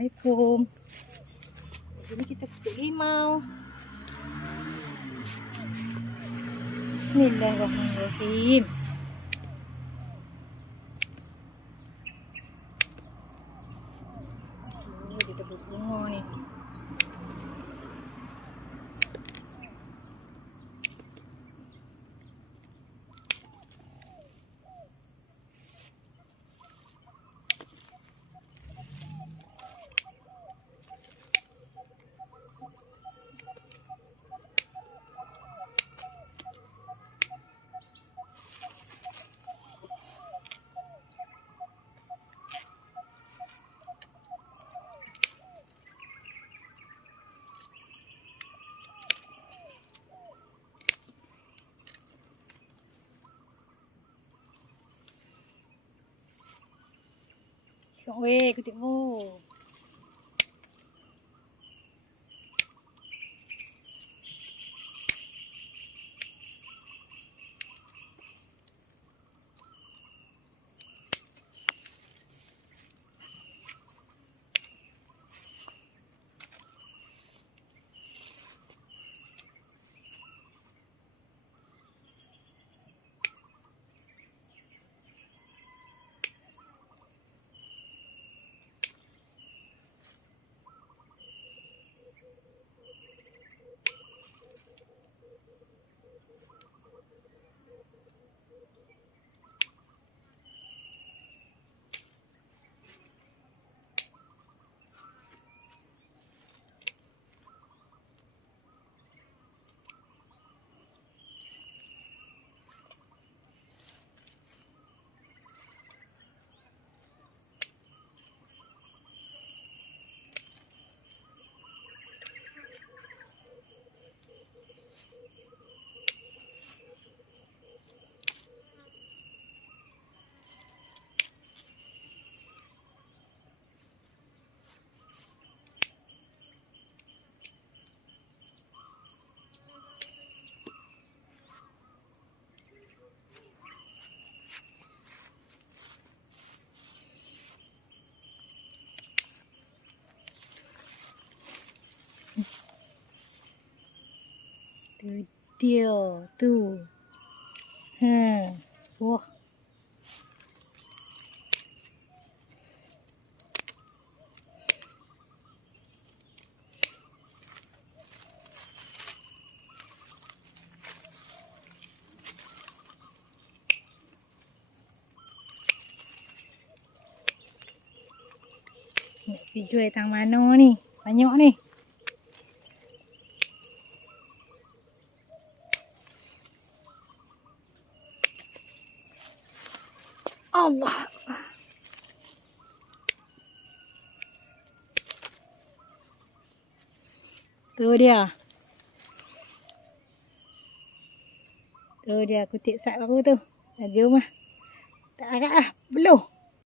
Assalamualaikum. Ini kita petik limau. Bismillahirrahmanirrahim. Dia dah berbunga ni. Syok weh, kutik mu. Tu dia tu. Wah. Nak pergi jual tang mana ni? Banyak ni. Allah. Tu dia. Tu dia kutik sat baru tu. Dah jom lah. Tak harap lah. Beluh.